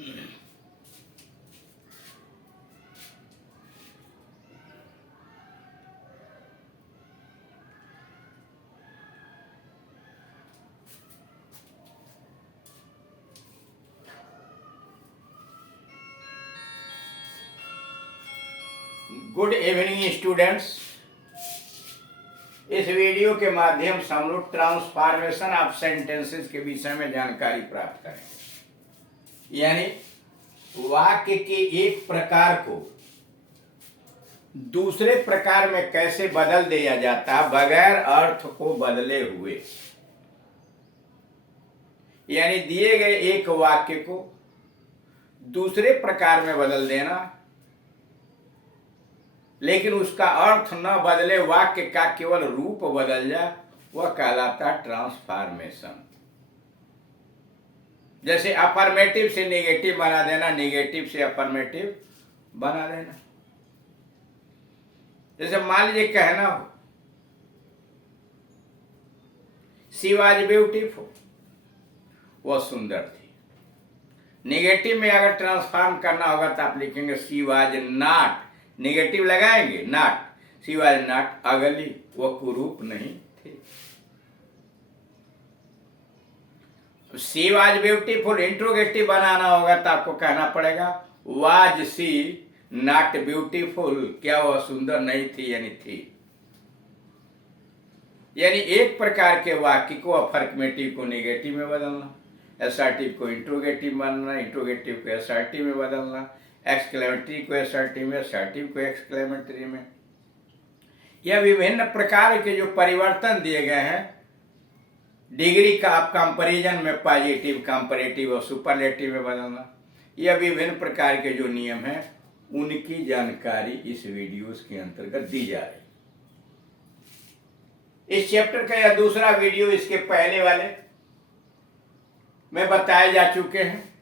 Good evening students. इस video के माध्यम से हम लोग ट्रांसफॉर्मेशन ऑफ सेंटेंसेस के विषय में जानकारी प्राप्त करेंगे, यानी वाक्य के एक प्रकार को दूसरे प्रकार में कैसे बदल दिया जाता है बगैर अर्थ को बदले हुए। यानी दिए गए एक वाक्य को दूसरे प्रकार में बदल देना, लेकिन उसका अर्थ न बदले, वाक्य का केवल रूप बदल जाए, वह कहलाता है ट्रांसफॉर्मेशन। जैसे अफर्मेटिव से नेगेटिव बना देना, नेगेटिव से अफर्मेटिव बना देना। जैसे मान लीजिए कहना हो शी वॉज ब्यूटीफुल, वह सुंदर थी। नेगेटिव में अगर ट्रांसफॉर्म करना होगा तो आप लिखेंगे शी वॉज नॉट, नेगेटिव लगाएंगे नॉट, शी वॉज नॉट अगली, वह कुरूप नहीं थी। शी वॉज ब्यूटीफुल इंट्रोगेटिव बनाना होगा तो आपको कहना पड़ेगा वाज शी नॉट ब्यूटीफुल, क्या वह सुंदर नहीं थी यानी थी। यानी एक प्रकार के वाक्य को अफर्मेटिव को नेगेटिव में बदलना, असर्टिव को इंट्रोगेटिव बनना, इंट्रोगेटिव को असर्टिव में बदलना, एक्सक्लेमेटरी को असर्टिव में, असर्टिव को एक्सक्लेमेटरी में। यह विभिन्न प्रकार के जो परिवर्तन दिए गए हैं, डिग्री का आप कंपैरिजन में पॉजिटिव, कंपैरेटिव और सुपरलेटिव में बदलना, यह विभिन्न प्रकार के जो नियम हैं उनकी जानकारी इस वीडियोस के अंतर्गत दी जा रही। इस चैप्टर का यह दूसरा वीडियो इसके पहले वाले में बताए जा चुके हैं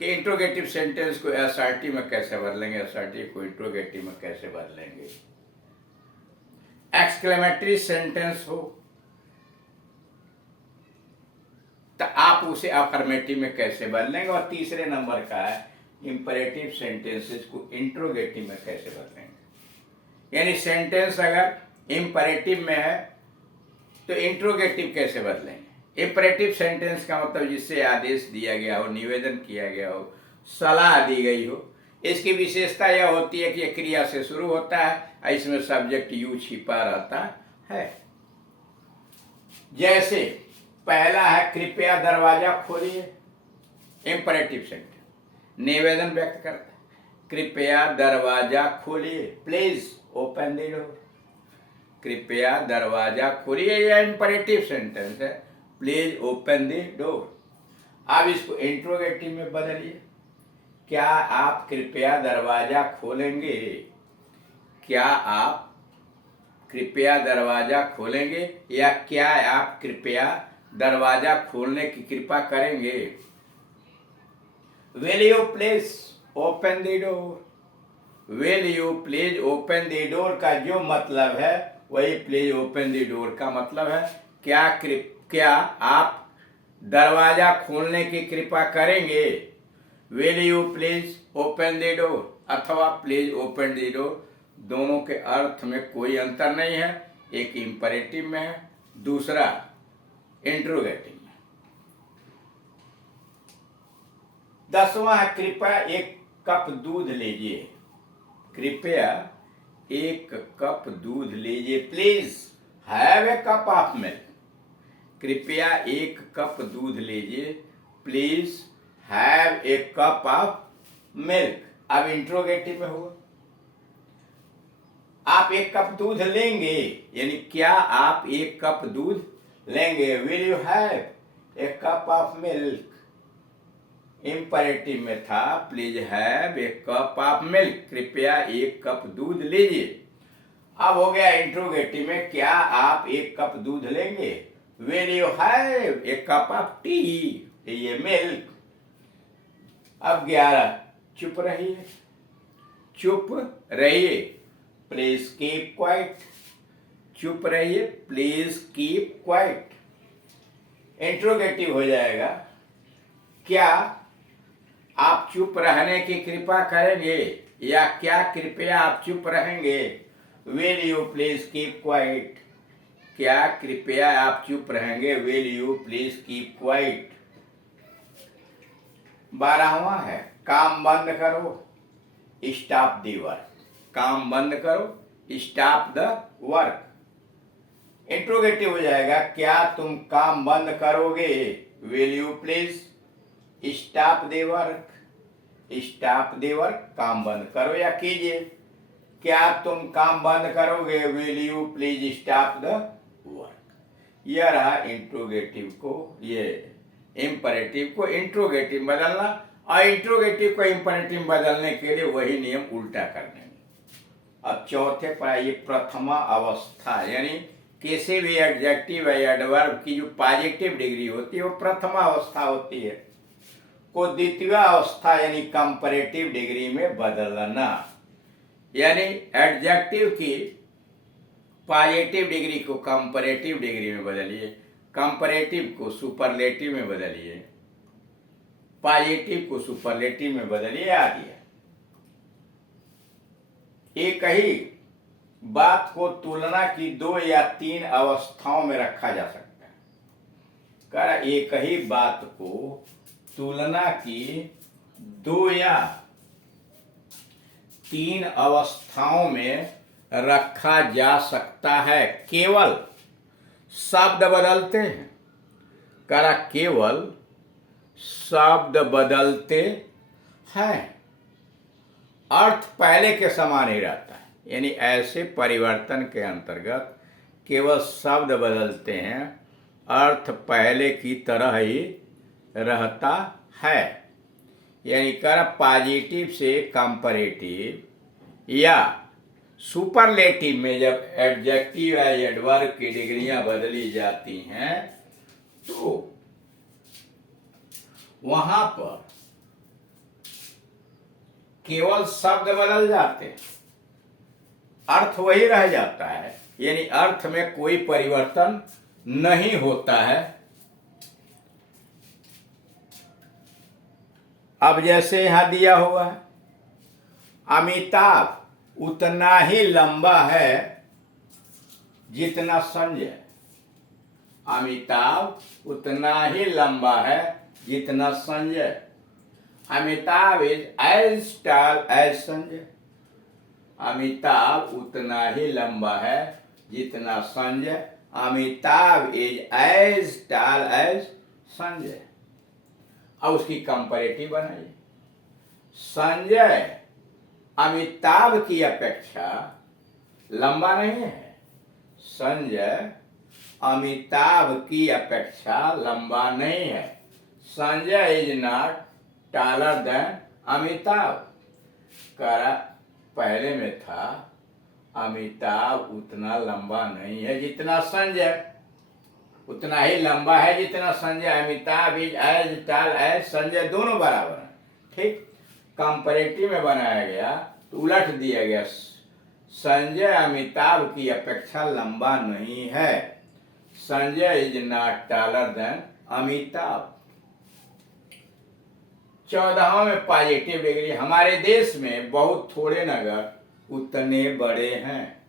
कि इंट्रोगेटिव सेंटेंस को असर्टिव में कैसे बदलेंगे, असर्टिव को इंट्रोगेटिव में कैसे बदलेंगे। एक्सक्लेमेटरी सेंटेंस हो तो आप उसे अफर्मेटिव में कैसे बदलेंगे, और तीसरे नंबर का है इंपरेटिव सेंटेंसेस को इंट्रोगेटिव में कैसे बदलेंगे। यानी सेंटेंस अगर इंपरेटिव में है तो इंट्रोगेटिव कैसे बदलेंगे। इंपरेटिव सेंटेंस का मतलब जिससे आदेश दिया गया हो, निवेदन किया गया हो, सलाह दी गई हो। इसकी विशेषता यह होती है कि यह क्रिया से शुरू होता है, इसमें सब्जेक्ट यू छिपा रहता है। जैसे पहला है कृपया दरवाजा खोलिए, इंपरेटिव सेंटेंस निवेदन व्यक्त करता है, कृपया दरवाजा खोलिए, प्लीज ओपन द डोर। कृपया दरवाजा खोलिए, यह इंपरेटिव सेंटेंस है, प्लीज ओपन द डोर। अब इसको इंट्रोगेटिव में बदलिए, क्या आप कृपया दरवाजा खोलेंगे, क्या आप कृपया दरवाजा खोलेंगे, या क्या आप कृपया दरवाजा खोलने की कृपा करेंगे। Will you please open the door. Will you please open the door का जो मतलब है वही प्लीज ओपन द डोर का मतलब है, क्या आप दरवाजा खोलने की कृपा करेंगे। Will you please open the door अथवा प्लीज ओपन द डोर, दोनों के अर्थ में कोई अंतर नहीं है। एक इंपरेटिव में है, दूसरा इंट्रोगेटिव में। 10वां है कृपया एक कप दूध लीजिए। कृपया एक कप दूध लीजिए, please have a cup of milk. कृपया एक कप दूध लीजिए, please have a cup of milk. अब इंट्रोगेटिव में हुआ, आप एक कप दूध लेंगे, यानी क्या आप एक कप दूध लेंगे। Will you have a cup of milk. Imperative में था please have a cup of milk, कृपया एक कप दूध लीजिए। अब हो गया इंट्रोगेटिव में, क्या आप एक कप दूध लेंगे। Will you have a cup of T, ये मिल्क। अब 11 चुप रहिए, चुप रहिए, प्लीज कीप क्वाइट। चुप रहिए, प्लीज कीप क्वाइट। इंट्रोगेटिव हो जाएगा, क्या आप चुप रहने की कृपा करेंगे, या क्या कृपया आप चुप रहेंगे? Will you please keep quiet? क्या कृपया आप चुप रहेंगे? Will you please keep quiet? 12वां है काम बंद करो, स्टॉप द वर्क। काम बंद करो, स्टॉप द वर्क। इंट्रोगेटिव हो जाएगा, क्या तुम काम बंद करोगे? Will you please stop the work? Stop the work, काम बंद करो या कीजिए। क्या तुम काम बंद करोगे? Will you please stop the work. यह रहा इंट्रोगेटिव को, ये इंपरेटिव को इंट्रोगेटिव बदलना, और इंट्रोगेटिव को इंपरेटिव बदलने के लिए वही नियम उल्टा करने में। अब चौथे पर आइए, प्रथमा अवस्था, यानी किसी भी एडजेक्टिव या एडवर्ब की जो पॉजिटिव डिग्री होती है वो प्रथमा अवस्था होती है, को द्वितीय अवस्था यानी कंपैरेटिव डिग्री में बदलना। यानी एडजेक्टिव की पॉजिटिव डिग्री को कंपैरेटिव डिग्री में बदलिए, कंपैरेटिव को सुपरलेटिव में बदलिए, पॉजिटिव को सुपरलेटिव में बदलिए आदि। एक ही बात को तुलना की 2 या 3 अवस्थाओं में रखा जा सकता है। कर एक ही बात को तुलना की 2 या 3 अवस्थाओं में रखा जा सकता है, केवल शब्द बदलते हैं। करा केवल शब्द बदलते हैं, अर्थ पहले के समान ही रहता है। यानी ऐसे परिवर्तन के अंतर्गत केवल शब्द बदलते हैं, अर्थ पहले की तरह ही रहता है। यानी कर पॉजिटिव से कंपैरेटिव या सुपरलेटिव में जब एडजेक्टिव या एडवर्ब की डिग्रियां बदली जाती हैं तो वहां पर केवल शब्द बदल जाते हैं, अर्थ वही रह जाता है। यानी अर्थ में कोई परिवर्तन नहीं होता है। अब जैसे यहां दिया हुआ है, अमिताभ उतना ही लंबा है जितना संजय। अमिताभ उतना ही लंबा है जितना Sanjay. Amitabh is as tall as Sanjay. Amitabh उतना ही लंबा है जितना Sanjay. Amitabh is as tall as Sanjay. अब उसकी कंपैरेटिव बनाइए। संजय अमिताभ की अपेक्षा लंबा नहीं है। संजय अमिताभ की अपेक्षा लंबा नहीं है। Sanjay is not taller than Amitabh. करा पहले में था अमिताभ उतना लंबा नहीं है जितना संजय, उतना ही लंबा है जितना Sanjay. Amitabh is as tall as Sanjay, दोनों बराबर हैं। ठीक, कंपैरेटिव में बनाया गया तो उलट दिया गया, संजय अमिताभ की अपेक्षा लंबा नहीं है। Sanjay is not taller than Amitabh. 14वां में पॉजिटिव डिग्री, हमारे देश में बहुत थोड़े नगर उतने बड़े हैं।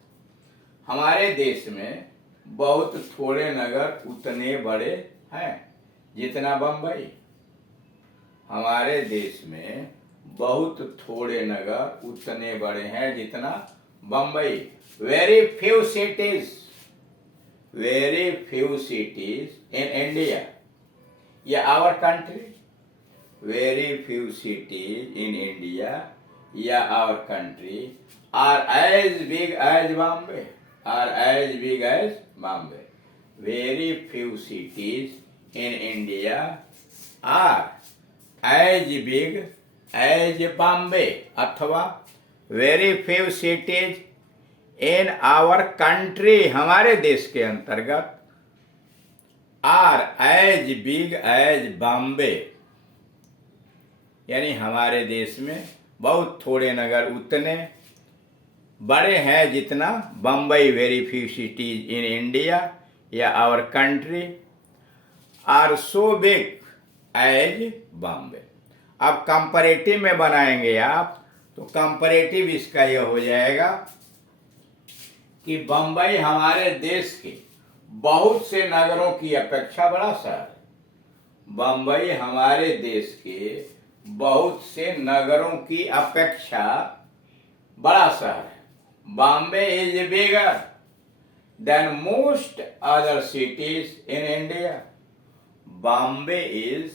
हमारे देश में बहुत थोड़े नगर उतने बड़े हैं जितना बंबई। हमारे देश में बहुत थोड़े नगर उतने बड़े हैं जितना Bombay. Very few cities in India या our country. Very few cities in India या our country are as big as Bombay. Are as big as Bombay. Very few cities in India are as big as Bombay. अथवा very few cities in our country, हमारे देश के अंतर्गत are as big as Bombay। यानी हमारे देश में बहुत थोड़े नगर उतने बड़े हैं जितना Bombay. Very few cities in India या our country are so big as Bombay. अब कंपैरेटिव में बनाएंगे आप, तो कंपैरेटिव इसका यह हो जाएगा कि बंबई हमारे देश के बहुत से नगरों की अपेक्षा बड़ा शहर है। बंबई हमारे देश के बहुत से नगरों की अपेक्षा बड़ा शहर है। Bombay is bigger than most other cities in India. Bombay is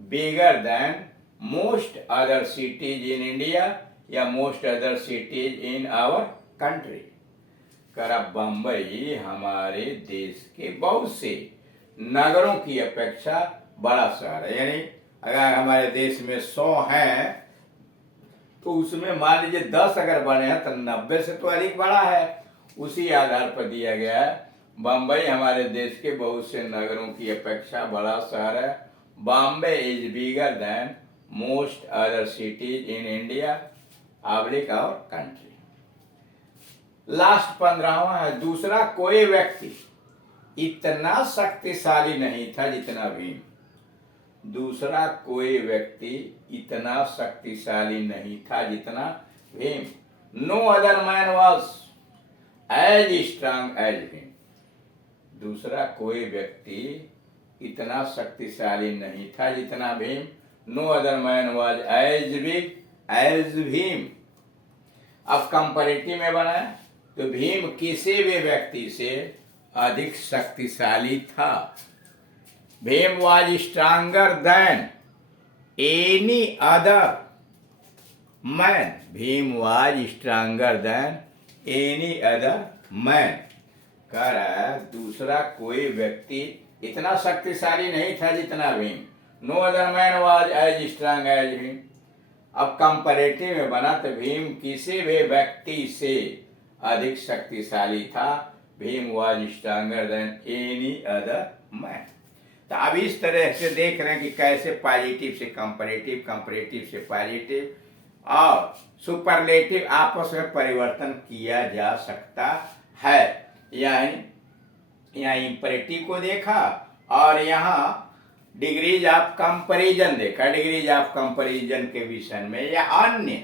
bigger than most other cities in India या most other cities in our country. कर बंबई हमारे देश के बहुत से नगरों की अपेक्षा बड़ा शहर है। यानी अगर हमारे देश में 100 हैं तो उसमें मान लीजिए 10 अगर बने हैं तो 90 से तो अधिक बड़ा है। उसी आधार पर दिया गया है बंबई हमारे देश के बहुत से नगरों की अपेक्षा बड़ा शहर है। Bombay is bigger than most other cities in India oblique our country. Last 15वां है, दूसरा कोई व्यक्ति इतना शक्तिशाली नहीं था जितना भीम। दूसरा कोई व्यक्ति इतना शक्तिशाली नहीं था जितना Bhim. No other man was as strong as Bhim. दूसरा कोई व्यक्ति इतना शक्तिशाली नहीं था जितना Bhim. No other man was as big as Bhim. अब कंपैरेटिव में बनाए तो भीम किसी भी व्यक्ति से अधिक शक्तिशाली था। Bhim was stronger then any other man. Bhim was stronger then any other man. कह रहा है दूसरा कोई व्यक्ति इतना शक्तिशाली नहीं था जितना Bhim. No other man was as strong as Bhim. अब कंपैरेटिव में बना तो भीम किसी भी व्यक्ति से अधिक शक्तिशाली था। Bhim was stronger then any other man. तो अब इस तरह से देख रहे हैं कि कैसे पॉजिटिव से कंपैरेटिव, कंपैरेटिव से पॉजिटिव और सुपरलेटिव आपस में परिवर्तन किया जा सकता है। यहाँ इंपरेटिव को देखा और यहाँ डिग्रीज ऑफ कंपैरिजन देखा। डिग्रीज ऑफ कंपैरिजन के विषय में या अन्य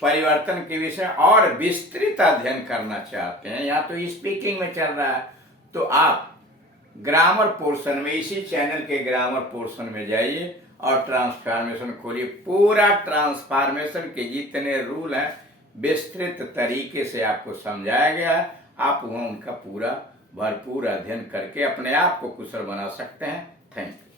परिवर्तन के विषय और विस्तृत अध्ययन करना चाहते हैं, यहाँ तो स्पीकिंग में चल रहा है, तो आप ग्रामर पोर्शन में, इसी चैनल के ग्रामर पोर्शन में जाइए और ट्रांसफॉर्मेशन खोलिए। पूरा ट्रांसफॉर्मेशन के जितने रूल हैं विस्तृत तरीके से आपको समझाया गया है। आप वहाँ उनका पूरा भरपूर अध्ययन करके अपने आप को कुशल बना सकते हैं। Thank you.